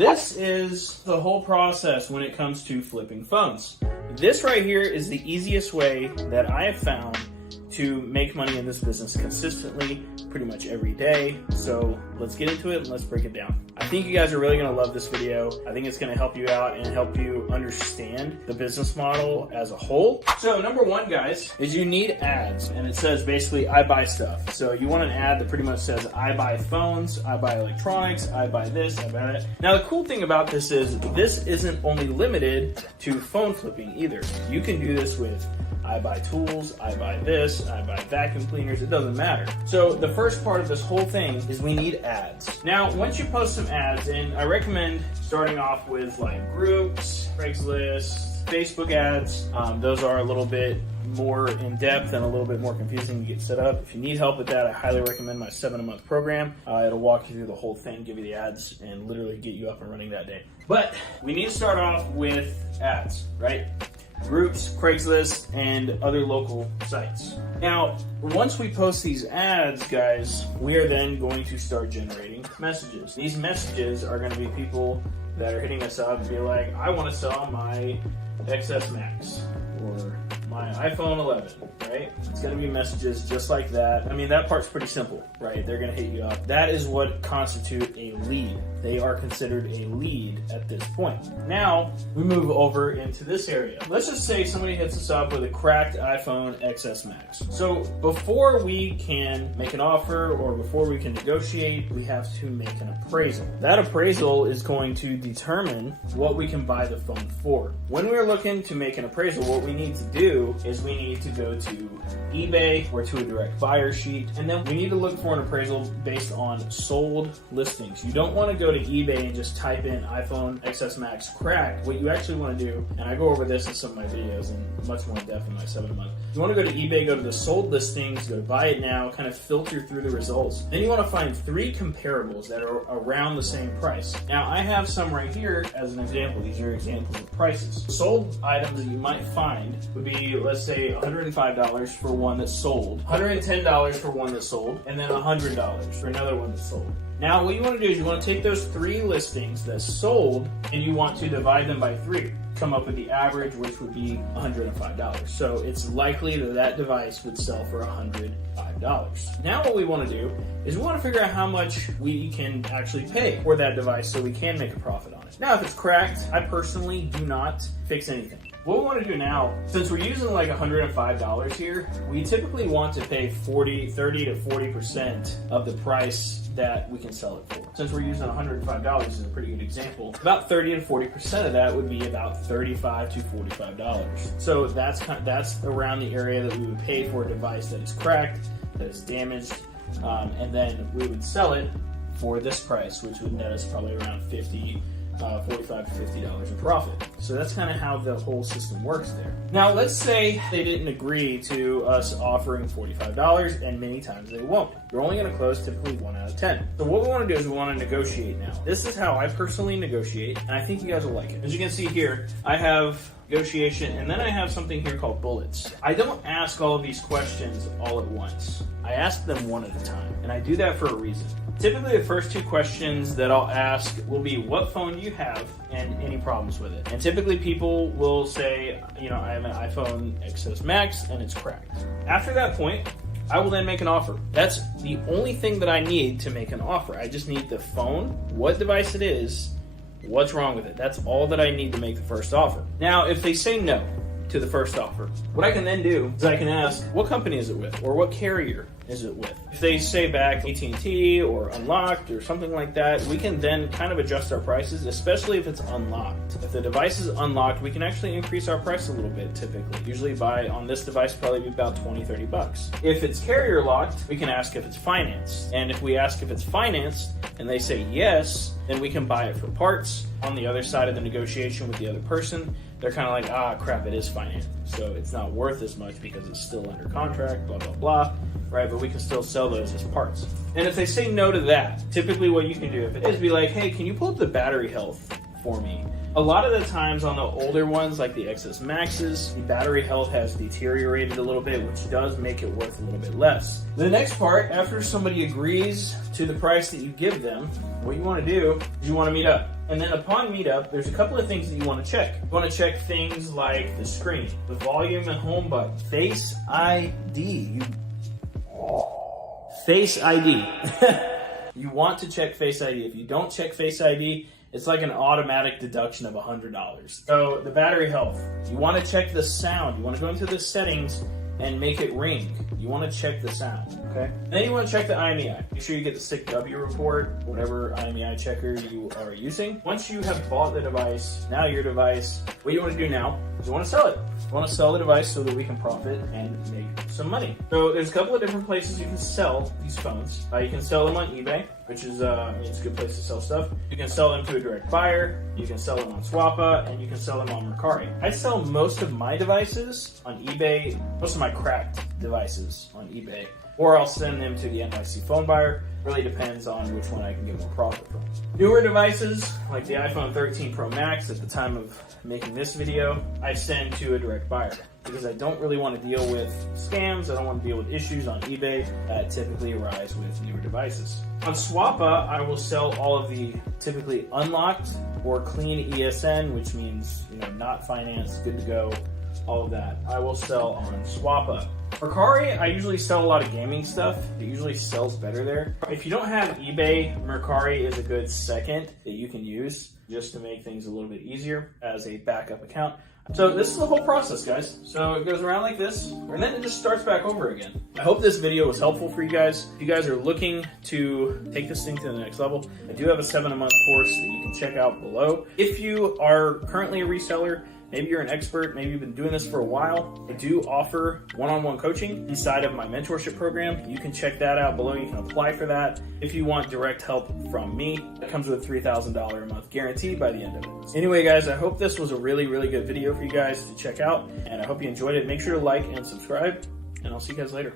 This is the whole process when it comes to flipping phones. This right here is the easiest way that I have found to make money in this business consistently, pretty much every day. So let's get into it and let's break it down. I think you guys are really gonna love this video. I think it's gonna help you out and help you understand the business model as a whole. So number one, guys, is you need ads. And it says basically, I buy stuff. So you want an ad that pretty much says, I buy phones, I buy electronics, I buy this, I buy that. Now the cool thing about this is this isn't only limited to phone flipping either. You can do this with I buy tools, I buy this, I buy vacuum cleaners, it doesn't matter. So the first part of this whole thing is we need ads. Now, once you post some ads, and I recommend starting off with like groups, Craigslist, Facebook ads. Those are a little bit more in depth and a little bit more confusing to get set up. If you need help with that, I highly recommend my 7-a-month program. It'll walk you through the whole thing, give you the ads, and literally get you up and running that day. But we need to start off with ads, right? Groups, Craigslist, and other local sites. Now, once we post these ads, guys, we are then going to start generating messages. These messages are going to be people that are hitting us up and be like, I want to sell my XS Max or my iPhone 11, right? It's going to be messages just like that. I mean, that part's pretty simple, right? They're going to hit you up. That is what constitutes a lead. They are considered a lead at this point. Now, we move over into this area. Let's just say somebody hits us up with a cracked iPhone XS Max. So before we can make an offer or before we can negotiate, we have to make an appraisal. That appraisal is going to determine what we can buy the phone for. When we're looking to make an appraisal, what we need to do is we need to go to eBay or to a direct buyer sheet, and then we need to look for an appraisal based on sold listings. You don't want to go to eBay and just type in iPhone XS Max cracked. What you actually want to do, and I go over this in some of my videos and much more in depth in my 7-a-month, you want to go to eBay, go to the sold listings, go to buy it now, kind of filter through the results. Then you want to find 3 comparables that are around the same price. Now I have some right here as an example. These are examples of prices. Sold items that you might find would be, let's say, $105 for one that's sold, $110 for one that's sold, and then $100 for another one that's sold. Now what you want to do is you want to take those 3 listings that's sold and you want to divide them by 3. Come up with the average, which would be $105. So it's likely that that device would sell for $105. Now what we want to do is we want to figure out how much we can actually pay for that device so we can make a profit on it. Now if it's cracked, I personally do not fix anything. What we want to do now, since we're using like $105 here, we typically want to pay 30 to 40% of the price that we can sell it for. Since we're using $105 is a pretty good example, about 30 to 40% of that would be about $35 to $45. So that's around the area that we would pay for a device that is cracked, that is damaged, and then we would sell it for this price, which would net us probably around $45 to $50 in profit. So that's kind of how the whole system works there. Now let's say they didn't agree to us offering $45, and many times they won't. You're only going to close typically 1 out of 10. So what we want to do is we want to negotiate now. This is how I personally negotiate, and I think you guys will like it. As you can see here, I have negotiation, and then I have something here called bullets. I don't ask all of these questions all at once. I ask them one at a time, and I do that for a reason. Typically, the first 2 questions that I'll ask will be what phone do you have and any problems with it. And typically people will say, I have an iPhone XS Max and it's cracked. After that point, I will then make an offer. That's the only thing that I need to make an offer. I just need the phone, what device it is, what's wrong with it. That's all that I need to make the first offer. Now, if they say no to the first offer, what I can then do is I can ask, what company is it with? Or what carrier is it with? If they say back AT&T or Unlocked or something like that, we can then kind of adjust our prices, especially if it's unlocked. If the device is unlocked, we can actually increase our price a little bit typically. Usually on this device, probably be about 20, 30 bucks. If it's carrier locked, we can ask if it's financed. And if we ask if it's financed and they say yes, then we can buy it for parts. On the other side of the negotiation with the other person, they're kind of like, ah, crap, it is financed. So it's not worth as much because it's still under contract, blah, blah, blah, right? But we can still sell those as parts. And if they say no to that, typically what you can do, if it is, be like, hey, can you pull up the battery health for me? A lot of the times on the older ones, like the XS Maxes, the battery health has deteriorated a little bit, which does make it worth a little bit less. The next part, after somebody agrees to the price that you give them, what you want to do is you want to meet up. And then upon meetup, there's a couple of things that you want to check. You want to check things like the screen, the volume and home button, Face ID. Face ID. You want to check Face ID. If you don't check Face ID, it's like an automatic deduction of $100. So the battery health, you want to check the sound. You want to go into the settings and make it ring. You want to check the sound, okay? Then you want to check the IMEI. Make sure you get the SICK-W report, whatever IMEI checker you are using. Once you have bought the device, now your device, what you want to do now is you want to sell it. You want to sell the device so that we can profit and make some money. So there's a couple of different places you can sell these phones. You can sell them on eBay, which is it's a good place to sell stuff. You can sell them to a direct buyer. You can sell them on Swappa, and you can sell them on Mercari. I sell most of my devices on eBay, most of my cracked devices on eBay, or I'll send them to the NYC phone buyer. Really depends on which one I can get more profit from. Newer devices, like the iPhone 13 Pro Max at the time of making this video, I send to a direct buyer because I don't really want to deal with scams. I don't want to deal with issues on eBay that typically arise with newer devices. On Swappa, I will sell all of the typically unlocked or clean ESN, which means not financed, good to go, all of that. I will sell on Swappa. Mercari, I usually sell a lot of gaming stuff. It usually sells better there. If you don't have eBay, Mercari is a good second that you can use just to make things a little bit easier as a backup account. So this is the whole process, guys. So it goes around like this, and then it just starts back over again. I hope this video was helpful for you guys. If you guys are looking to take this thing to the next level, I do have a 7-a-month course that you can check out below. If you are currently a reseller, maybe you're an expert, maybe you've been doing this for a while, I do offer one-on-one coaching inside of my mentorship program. You can check that out below. You can apply for that. If you want direct help from me, it comes with a $3,000 a month guaranteed by the end of it. Anyway, guys, I hope this was a really, really good video for you guys to check out, and I hope you enjoyed it. Make sure to like and subscribe, and I'll see you guys later.